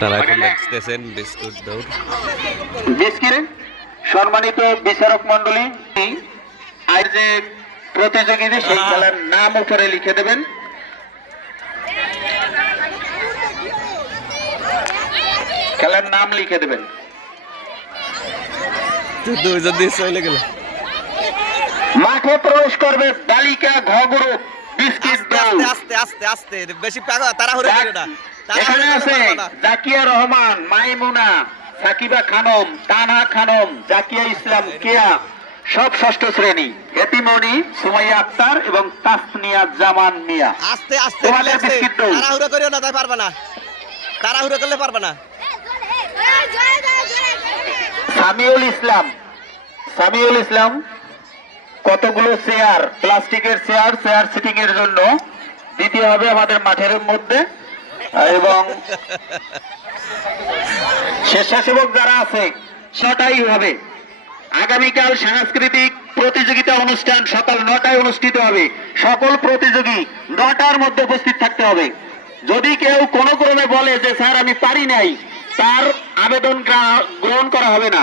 আপনারা এখন দেখতেছেন বিস্কুট দৌড়। বিস্কিট সম্মানিত বিচারক মন্ডলী, আজ যে প্রতিযোগিতা সেই খেলার নাম উপরে লিখে দেবেন। খেলার নাম লিখে দেবেন। দুইজন দিয়ে চলে গেল। মাঠে প্রবেশ করবে বালিকা ঘ গ্রুপ বিস্কিট দৌড়। আস্তে আস্তে আস্তে বেশি তাড়াহুড়ো করো না। এখানে আছে জাকিয়া রহমান, মাইমুনা, সাকিবা খানম, তানহা খানম, জাকিয়া ইসলাম, কেয়া, সব ষষ্ঠ শ্রেণী, হেতিমণি, সুমাইয়া আক্তার এবং তাসনিয়া জামান মিয়া। আস্তে আস্তে তোমাদের বিস্কিট দৌড়। তাড়াহুড়ো করিও না, তাই পারবে না। তাড়াহুড়ো করলে পারবে না। সামিউল ইসলাম, সামিউল ইসলাম কতগুলো চেয়ার, প্লাস্টিকের চেয়ার, চেয়ার সিটিং এর জন্য দিতে হবে আমাদের মাঠের মধ্যে। এবং স্বেচ্ছাসেবক যারা আছে সেটাই হবে। আগামীকাল সাংস্কৃতিক প্রতিযোগিতা অনুষ্ঠান সকাল 9টায় অনুষ্ঠিত হবে। সকল প্রতিযোগী 9টার মধ্যে উপস্থিত থাকতে হবে। যদি কেউ কোনো ক্রমে বলে যে স্যার আমি পারি নাই, তার আবেদন গ্রহণ করা হবে না।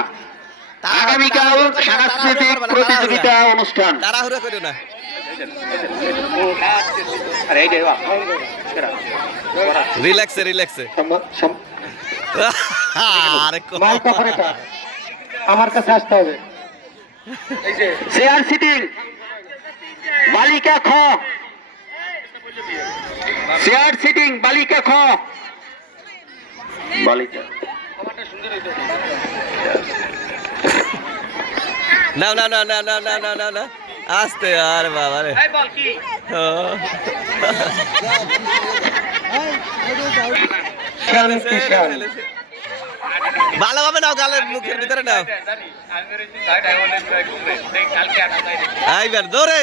আগামীকাল সাংস্কৃতিক প্রতিযোগিতা অনুষ্ঠান। তাড়াহুড়ো করিও না। রিল্যাক্সে রিল্যাক্সে। আরে আমার কাছে আসতে হবে। চেয়ার সিটিং বালিকা খ, চেয়ার সিটিং বালিকা খ, বালিকা না না না না না না না না না আস্তে। আরে বাবা রে, ভালোভাবে নাও, গালের মুখের ভিতরে নাও। আইবার দৌড়ে।